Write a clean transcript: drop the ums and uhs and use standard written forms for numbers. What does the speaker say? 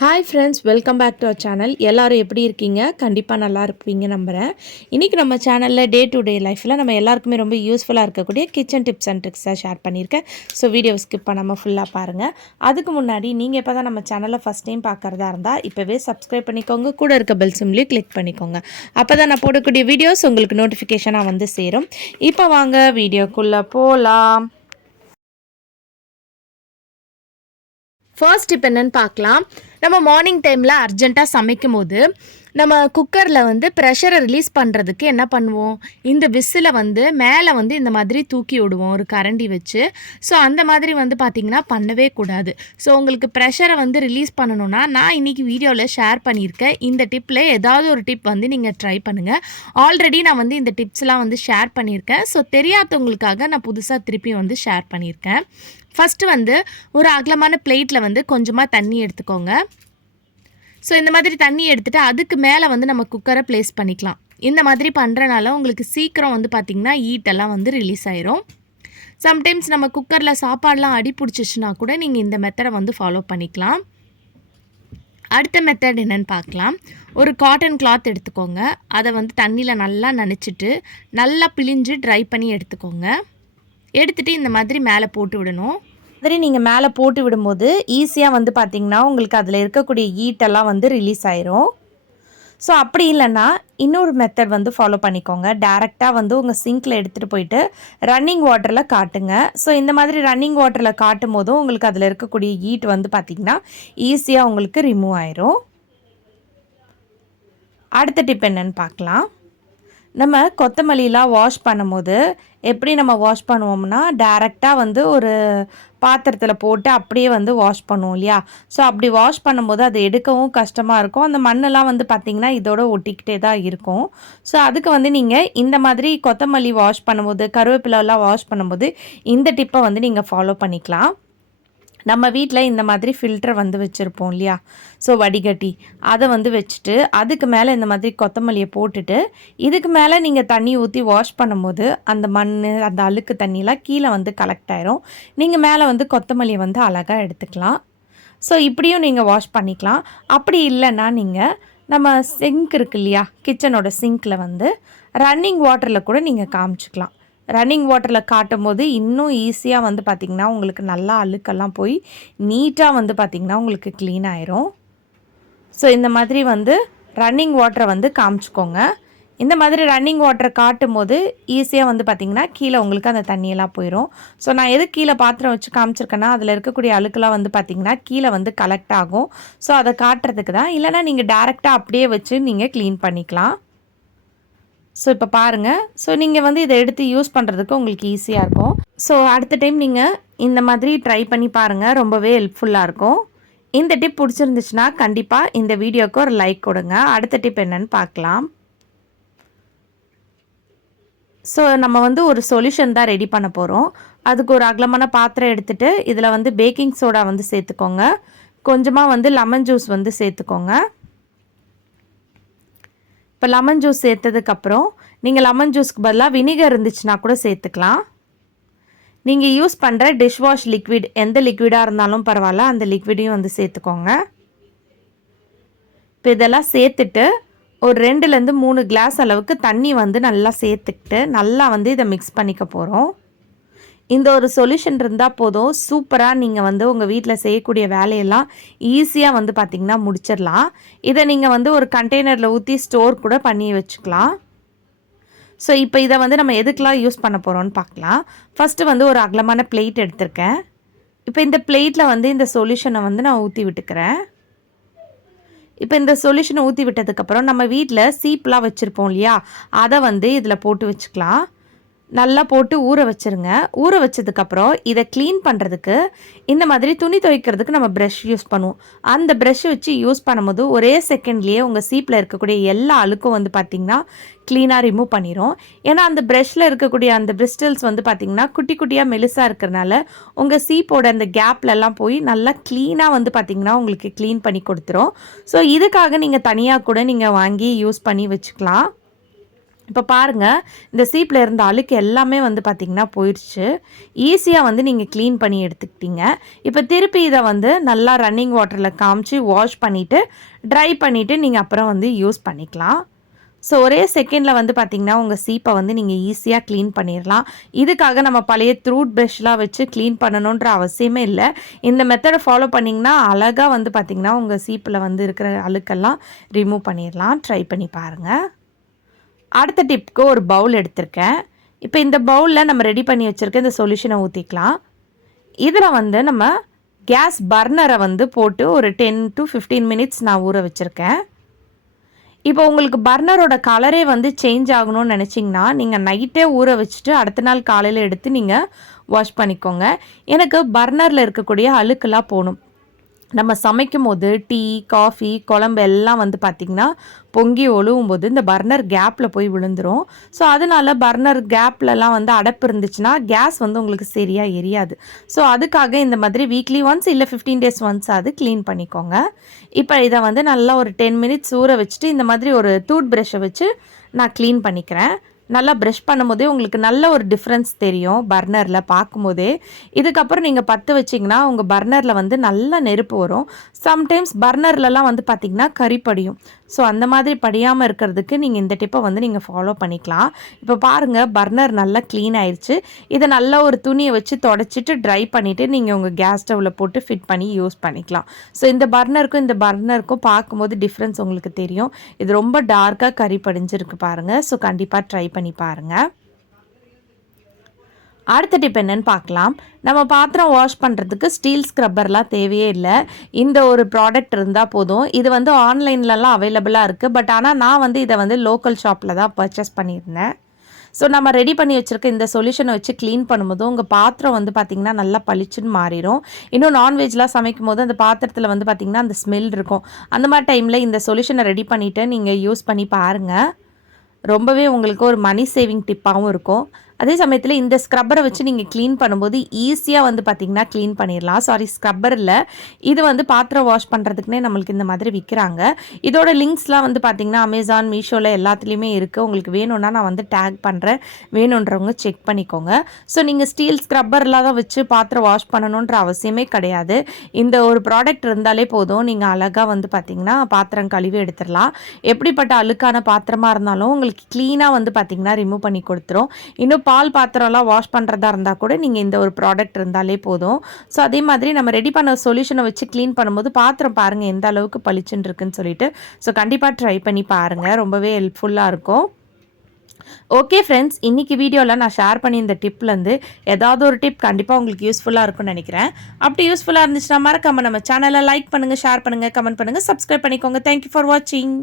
Hi friends, welcome back to our channel. எல்லோரும் எப்படி இருக்கீங்க? கண்டிப்பாக நல்லா இருப்பீங்க நம்புகிறேன். இன்றைக்கி நம்ம சேனலில் டே டு டே லைஃப்பில் நம்ம எல்லாருக்குமே ரொம்ப யூஸ்ஃபுல்லாக இருக்கக்கூடிய கிச்சன் டிப்ஸ் அண்ட் ட்ரிக்ஸாக ஷேர் பண்ணியிருக்கேன். ஸோ வீடியோ ஸ்கிப் பண்ணாமல் ஃபுல்லாக பாருங்கள். அதுக்கு முன்னாடி நீங்கள் இப்போ தான் நம்ம சேனலை ஃபஸ்ட் டைம் பார்க்குறதா இருந்தால் இப்போவே சப்ஸ்கிரைப் பண்ணிக்கோங்க. கூட இருக்க பெல் சிம்லேயும் கிளிக் பண்ணிக்கோங்க. அப்போ தான் நான் போடக்கூடிய வீடியோஸ் உங்களுக்கு நோட்டிஃபிகேஷனாக வந்து சேரும். இப்போ வாங்க வீடியோக்குள்ளே போகலாம். ஃபர்ஸ்ட் டிப் என்னன்னு பார்க்கலாம். நம்ம மார்னிங் டைமில் அர்ஜெண்ட்டாக சமைக்கும் போது நம்ம குக்கரில் வந்து ப்ரெஷரை ரிலீஸ் பண்ணுறதுக்கு என்ன பண்ணுவோம், இந்த விசிலை வந்து மேலே வந்து இந்த மாதிரி தூக்கி விடுவோம் ஒரு கரண்டி வச்சு. ஸோ அந்த மாதிரி வந்து பார்த்திங்கன்னா பண்ணவே கூடாது. ஸோ உங்களுக்கு ப்ரெஷரை வந்து ரிலீஸ் பண்ணணுன்னா நான் இன்றைக்கி வீடியோவில் ஷேர் பண்ணியிருக்கேன். இந்த டிப்பில் ஏதாவது ஒரு டிப் வந்து நீங்கள் ட்ரை பண்ணுங்கள். ஆல்ரெடி நான் வந்து இந்த டிப்ஸ்லாம் வந்து ஷேர் பண்ணியிருக்கேன். ஸோ தெரியாதவங்களுக்காக நான் புதுசாக திருப்பி வந்து ஷேர் பண்ணியிருக்கேன். ஃபஸ்ட்டு வந்து ஒரு அகலமான பிளேட்டில் வந்து கொஞ்சமாக தண்ணி எடுத்துக்கோங்க. ஸோ இந்த மாதிரி தண்ணி எடுத்துகிட்டு அதுக்கு மேலே வந்து நம்ம குக்கரை ப்ளேஸ் பண்ணிக்கலாம். இந்த மாதிரி பண்ணுறனால உங்களுக்கு சீக்கிரம் வந்து பார்த்திங்கன்னா ஹீட்டெல்லாம் வந்து ரிலீஸ் ஆயிரும். சம்டைம்ஸ் நம்ம குக்கரில் சாப்பாடெலாம் அடி பிடிச்சிச்சுன்னா கூட நீங்கள் இந்த மெத்தடை வந்து ஃபாலோ பண்ணிக்கலாம். அடுத்த மெத்தட் என்னென்னு பார்க்கலாம். ஒரு காட்டன் கிளாத் எடுத்துக்கோங்க. அதை வந்து தண்ணியில் நல்லா நனைச்சிட்டு நல்லா பிழிஞ்சு ட்ரை பண்ணி எடுத்துக்கோங்க. எடுத்துகிட்டு இந்த மாதிரி மேலே போட்டு விடணும். மாதிரி நீங்கள் மேலே போட்டு விடும்போது ஈஸியாக வந்து பார்த்திங்கன்னா உங்களுக்கு அதில் இருக்கக்கூடிய ஹீட்டெல்லாம் வந்து ரிலீஸ் ஆயிரும். ஸோ அப்படி இல்லைன்னா இன்னொரு மெத்தட் வந்து ஃபாலோ பண்ணிக்கோங்க. டேரெக்டாக வந்து உங்கள் சிங்கில் எடுத்துகிட்டு போயிட்டு ரன்னிங் வாட்டரில் காட்டுங்க. ஸோ இந்த மாதிரி ரன்னிங் வாட்டரில் காட்டும் போதும் உங்களுக்கு அதில் இருக்கக்கூடிய ஹீட் வந்து பார்த்திங்கன்னா ஈஸியாக உங்களுக்கு ரிமூவ் ஆயிரும். அடுத்த டிப் என்னன்னு பார்க்கலாம். நம்ம கொத்தமல்லிலாம் வாஷ் பண்ணும்போது எப்படி நம்ம வாஷ் பண்ணுவோம்னா டைரெக்டாக வந்து ஒரு பாத்திரத்தில் போட்டு அப்படியே வந்து வாஷ் பண்ணுவோம் இல்லையா. ஸோ அப்படி வாஷ் பண்ணும்போது அது எடுக்கவும் கஷ்டமாக இருக்கும். அந்த மண்ணெல்லாம் வந்து பார்த்திங்கன்னா இதோட ஒட்டிக்கிட்டே தான் இருக்கும். ஸோ அதுக்கு வந்து நீங்கள் இந்த மாதிரி கொத்தமல்லி வாஷ் பண்ணும்போது கருவேப்பிலெல்லாம் வாஷ் பண்ணும்போது இந்த டிப்பை வந்து நீங்கள் ஃபாலோ பண்ணிக்கலாம். நம்ம வீட்டில் இந்த மாதிரி ஃபில்டர் வந்து வச்சுருப்போம் இல்லையா. ஸோ வடிகட்டி அதை வந்து வச்சுட்டு அதுக்கு மேலே இந்த மாதிரி கொத்தமல்லியை போட்டுட்டு இதுக்கு மேலே நீங்கள் தண்ணி ஊற்றி வாஷ் பண்ணும்போது அந்த மண் அந்த அழுக்கு தண்ணியெலாம் கீழே வந்து கலெக்ட் ஆயிரும். நீங்கள் மேலே வந்து கொத்தமல்லியை வந்து அழகாக எடுத்துக்கலாம். ஸோ இப்படியும் நீங்கள் வாஷ் பண்ணிக்கலாம். அப்படி இல்லைன்னா நீங்கள் நம்ம சிங்க் இருக்கு இல்லையா, கிச்சனோட சிங்க்கில் வந்து ரன்னிங் வாட்டரில் கூட நீங்கள் காமிச்சிக்கலாம். ரன்னிங் வாட்டரில் காட்டும் போது இன்னும் ஈஸியாக வந்து பார்த்திங்கன்னா உங்களுக்கு நல்லா அழுக்கெல்லாம் போய் நீட்டாக வந்து பார்த்திங்கன்னா உங்களுக்கு க்ளீன் ஆயிரும். ஸோ இந்த மாதிரி வந்து ரன்னிங் வாட்டரை வந்து காமிச்சிக்கோங்க. இந்த மாதிரி ரன்னிங் வாட்டரை காட்டும் போது ஈஸியாக வந்து பார்த்திங்கன்னா கீழே உங்களுக்கு அந்த தண்ணியெல்லாம் போயிடும். ஸோ நான் எது கீழே பாத்திரம் வச்சு காமிச்சிருக்கேன்னா அதில் இருக்கக்கூடிய அழுக்கெல்லாம் வந்து பார்த்திங்கன்னா கீழே வந்து கலெக்ட் ஆகும். ஸோ அதை காட்டுறதுக்கு தான். இல்லைனா நீங்கள் டேரெக்டாக அப்படியே வச்சு நீங்கள் க்ளீன் பண்ணிக்கலாம். ஸோ இப்போ பாருங்கள். ஸோ நீங்கள் வந்து இதை எடுத்து யூஸ் பண்ணுறதுக்கு உங்களுக்கு ஈஸியாக இருக்கும். ஸோ அடுத்த டைம் நீங்கள் இந்த மாதிரி ட்ரை பண்ணி பாருங்கள். ரொம்பவே ஹெல்ப்ஃபுல்லாக இருக்கும். இந்த டிப் பிடிச்சிருந்துச்சுன்னா கண்டிப்பாக இந்த வீடியோவுக்கு ஒரு லைக் கொடுங்க. அடுத்த டிப் என்னென்னு பார்க்கலாம். ஸோ நம்ம வந்து ஒரு சொல்யூஷன் தான் ரெடி பண்ண போகிறோம். அதுக்கு ஒரு அகலமான பாத்திரம் எடுத்துகிட்டு இதில் வந்து பேக்கிங் சோடா வந்து சேர்த்துக்கோங்க. கொஞ்சமாக வந்து லெமன் ஜூஸ் வந்து சேர்த்துக்கோங்க. இப்போ லெமன் ஜூஸ் சேர்த்ததுக்கப்புறம் நீங்கள் லெமன் ஜூஸ்க்கு பதிலாக வினிகர் இருந்துச்சுன்னா கூட சேர்த்துக்கலாம். நீங்கள் யூஸ் பண்ணுற டிஷ்வாஷ் லிக்விட் எந்த லிக்விடாக இருந்தாலும் பரவாயில்ல, அந்த லிக்விடையும் வந்து சேர்த்துக்கோங்க. இப்போ இதெல்லாம் சேர்த்துட்டு ஒரு 2லேருந்து 3 கிளாஸ் அளவுக்கு தண்ணி வந்து நல்லா சேர்த்துக்கிட்டு நல்லா வந்து இதை மிக்ஸ் பண்ணிக்க போகிறோம். இந்த ஒரு சொல்யூஷன் இருந்தால் போதும், சூப்பராக நீங்கள் வந்து உங்கள் வீட்டில் செய்யக்கூடிய வேலையெல்லாம் ஈஸியாக வந்து பார்த்திங்கன்னா முடிச்சிடலாம். இதை நீங்கள் வந்து ஒரு கண்டெய்னரில் ஊற்றி ஸ்டோர் கூட பண்ணி வச்சுக்கலாம். ஸோ இப்போ இதை வந்து நம்ம எதுக்கெலாம் யூஸ் பண்ண போகிறோம்னு பார்க்கலாம். ஃபஸ்ட்டு வந்து ஒரு அகலமான பிளேட் எடுத்திருக்கேன். இப்போ இந்த பிளேட்டில் வந்து இந்த சொல்யூஷனை வந்து நான் ஊற்றி விட்டுக்கிறேன். இப்போ இந்த சொல்யூஷனை ஊற்றி விட்டதுக்கப்புறம் நம்ம வீட்டில் சீப்லாம் வச்சுருப்போம் இல்லையா, அதை வந்து இதில் போட்டு வச்சுக்கலாம். நல்லா போட்டு ஊற வச்சுருங்க. ஊற வச்சதுக்கப்புறம் இதை க்ளீன் பண்ணுறதுக்கு இந்த மாதிரி துணி துவைக்கிறதுக்கு நம்ம ப்ரஷ் யூஸ் பண்ணுவோம். அந்த ப்ரஷ் வச்சு யூஸ் பண்ணும்போது ஒரே செகண்ட்லேயே உங்கள் சீப்பில் இருக்கக்கூடிய எல்லா அழுக்கும் வந்து பார்த்திங்கன்னா க்ளீனாக ரிமூவ் பண்ணிடும். ஏன்னா அந்த ப்ரஷ்ஷில் இருக்கக்கூடிய அந்த பிரிஸ்டல்ஸ் வந்து பார்த்திங்கன்னா குட்டி குட்டியாக மெலிசாக இருக்கிறனால உங்கள் சீப்போட அந்த கேப்லெல்லாம் போய் நல்லா க்ளீனாக வந்து பார்த்திங்கன்னா உங்களுக்கு க்ளீன் பண்ணி கொடுத்துரும். ஸோ இதுக்காக நீங்கள் தனியாக கூட நீங்கள் வாங்கி யூஸ் பண்ணி வச்சுக்கலாம். இப்போ பாருங்கள், இந்த சீப்பில் இருந்த அழுக்கு எல்லாமே வந்து பார்த்திங்கன்னா போயிடுச்சு. ஈஸியாக வந்து நீங்கள் க்ளீன் பண்ணி எடுத்துக்கிட்டீங்க. இப்போ திருப்பி இதை வந்து நல்லா ரன்னிங் வாட்டரில் காமிச்சு வாஷ் பண்ணிவிட்டு ட்ரை பண்ணிவிட்டு நீங்கள் அப்புறம் வந்து யூஸ் பண்ணிக்கலாம். ஸோ ஒரே செகண்டில் வந்து பார்த்திங்கன்னா உங்கள் சீப்பை வந்து நீங்கள் ஈஸியாக க்ளீன் பண்ணிடலாம். இதுக்காக நம்ம பழைய த்ரூட் ப்ரஷ்லாம் வச்சு க்ளீன் பண்ணணுன்ற அவசியமே இல்லை. இந்த மெத்தடை ஃபாலோ பண்ணிங்கன்னா அழகாக வந்து பார்த்திங்கன்னா உங்கள் சீப்பில் வந்து இருக்கிற அழுக்கெல்லாம் ரிமூவ் பண்ணிடலாம். ட்ரை பண்ணி பாருங்கள். அடுத்த டிப்புக்கு ஒரு பவுல் எடுத்திருக்கேன். இப்போ இந்த பவுலில் நம்ம ரெடி பண்ணி வச்சுருக்க இந்த சொல்யூஷனை ஊற்றிக்கலாம். இதில் வந்து நம்ம கேஸ் பர்னரை வந்து போட்டு ஒரு 10 to 15 மினிட்ஸ் நான் ஊற வச்சுருக்கேன். இப்போ உங்களுக்கு பர்னரோட கலரே வந்து சேஞ்ச் ஆகணும்னு நினச்சிங்கன்னா நீங்கள் நைட்டே ஊற வச்சுட்டு அடுத்த நாள் காலையில் எடுத்து நீங்கள் வாஷ் பண்ணிக்கோங்க. எனக்கு பர்னரில் இருக்கக்கூடிய அழுக்கெல்லாம் போகணும். நம்ம சமைக்கும் போது டீ, காஃபி, குழம்பு எல்லாம் வந்து பார்த்திங்கன்னா பொங்கி ஒழுவும் போது இந்த பர்னர் கேப்பில் போய் விழுந்துடும். ஸோ அதனால் பர்னர் கேப்லலாம் வந்து அடைப்பு இருந்துச்சுன்னா கேஸ் வந்து உங்களுக்கு சரியாக எரியாது. ஸோ அதுக்காக இந்த மாதிரி வீக்லி ஒன்ஸ் இல்லை 15 days ஒன்ஸ் அது க்ளீன் பண்ணிக்கோங்க. இப்போ இதை வந்து நல்லா ஒரு 10 மினிட்ஸ் ஊற வச்சுட்டு இந்த மாதிரி ஒரு டூத் ப்ரஷ்ஷை வச்சு நான் க்ளீன் பண்ணிக்கிறேன். நல்லா ப்ரஷ் பண்ணும்போதே உங்களுக்கு நல்ல ஒரு டிஃப்ரென்ஸ் தெரியும் பர்னரில் பார்க்கும்போதே. இதுக்கப்புறம் நீங்கள் பற்ற வச்சிங்கன்னா உங்கள் பர்னரில் வந்து நல்ல நெருப்பு வரும். சம்டைம்ஸ் பர்னர்லலாம் வந்து பார்த்திங்கன்னா கரி படியும். ஸோ அந்த மாதிரி படியாமல் இருக்கிறதுக்கு நீங்கள் இந்த டிப்பை வந்து நீங்கள் ஃபாலோ பண்ணிக்கலாம். இப்போ பாருங்கள், பர்னர் நல்லா க்ளீன் ஆயிடுச்சு. இதை நல்லா ஒரு துணியை வச்சு தொடச்சிட்டு ட்ரை பண்ணிவிட்டு நீங்கள் உங்கள் கேஸ் ஸ்டவ்வில் போட்டு ஃபிட் பண்ணி யூஸ் பண்ணிக்கலாம். ஸோ இந்த பர்னருக்கும் பார்க்கும்போது டிஃப்ரென்ஸ் உங்களுக்கு தெரியும். இது ரொம்ப டார்க்காக கரி படிஞ்சிருக்கு பாருங்கள். ஸோ கண்டிப்பாக ட்ரை பண்ணி பாருங்கள். அடுத்த டிப் என்னன்னு பார்க்கலாம். நம்ம பாத்திரம் வாஷ் பண்ணுறதுக்கு ஸ்டீல் ஸ்க்ரப்பர்லாம் தேவையே இல்லை. இந்த ஒரு ப்ராடக்ட் இருந்தால் போதும். இது வந்து ஆன்லைன்லலாம் அவைலபிளாக இருக்குது. பட் ஆனால் நான் வந்து இதை வந்து லோக்கல் ஷாப்பில் தான் பர்ச்சேஸ் பண்ணியிருந்தேன். ஸோ நம்ம ரெடி பண்ணி வச்சுருக்க இந்த சொல்யூஷனை வச்சு க்ளீன் பண்ணும்போது உங்கள் பாத்திரம் வந்து பார்த்திங்கன்னா நல்லா பளிச்சுன்னு மாறிடும். இன்னும் நான்வெஜ்லாம் சமைக்கும் போது அந்த பாத்திரத்தில் வந்து பார்த்திங்கன்னா அந்த ஸ்மெல் இருக்கும். அந்த மாதிரி டைமில் இந்த சொல்யூஷனை ரெடி பண்ணிவிட்டு நீங்கள் யூஸ் பண்ணி பாருங்கள். ரொம்பவே உங்களுக்கு ஒரு மணி சேவிங் டிப்பாகவும் இருக்கும். அதே சமயத்தில் இந்த ஸ்க்ரப்பரை வச்சு நீங்கள் க்ளீன் பண்ணும்போது ஈஸியாக வந்து பார்த்திங்கன்னா க்ளீன் பண்ணிடலாம். ஸ்க்ரப்பர் இல்லை, இது வந்து பாத்திரம் வாஷ் பண்ணுறதுக்குனே நம்மளுக்கு இந்த மாதிரி விற்கிறாங்க. இதோட லிங்க்ஸ்லாம் வந்து பார்த்திங்கன்னா அமேசான், மீஷோவில் எல்லாத்துலேயுமே இருக்குது. உங்களுக்கு வேணும்னா நான் வந்து டேக் பண்ணுறேன், வேணுன்றவங்க செக் பண்ணிக்கோங்க. ஸோ நீங்கள் ஸ்டீல் ஸ்க்ரப்பர்லாம் தான் வச்சு பாத்திரம் வாஷ் பண்ணணுன்ற அவசியமே கிடையாது. இந்த ஒரு ப்ராடக்ட் இருந்தாலே போதும், நீங்கள் அழகாக வந்து பார்த்திங்கன்னா பாத்திரம் கழுவி எடுத்துடலாம். எப்படிப்பட்ட அழுக்கான பாத்திரமாக இருந்தாலும் உங்களுக்கு க்ளீனாக வந்து பார்த்திங்கன்னா ரிமூவ் பண்ணி கொடுத்துரும். இன்னும் பால் பாத்திரம்லாம் வாஷ் பண்ணுறதா இருந்தால் கூட நீங்கள் இந்த ஒரு ப்ராடக்ட் இருந்தாலே போதும். ஸோ அதே மாதிரி நம்ம ரெடி பண்ண சொல்யூஷனை வச்சு க்ளீன் பண்ணும்போது பாத்திரம் பாருங்கள் எந்த அளவுக்கு பளிச்சுன்னு இருக்குன்னு சொல்லிட்டு. ஸோ கண்டிப்பாக ட்ரை பண்ணி பாருங்கள், ரொம்பவே ஹெல்ப்ஃபுல்லாக இருக்கும். ஓகே ஃப்ரெண்ட்ஸ், இன்றைக்கி வீடியோவில் நான் ஷேர் பண்ணி இந்த டிப்லேருந்து ஏதாவது ஒரு டிப் கண்டிப்பாக உங்களுக்கு யூஸ்ஃபுல்லாக இருக்கும்னு நினைக்கிறேன். அப்படி யூஸ்ஃபுல்லாக இருந்துச்சுன்னா மறக்காமல் நம்ம சேனலை லைக் பண்ணுங்கள், ஷேர் பண்ணுங்கள், கமெண்ட் பண்ணுங்கள், சப்ஸ்கிரைப் பண்ணிக்கோங்க. தேங்க்யூ ஃபார் வாட்சிங்.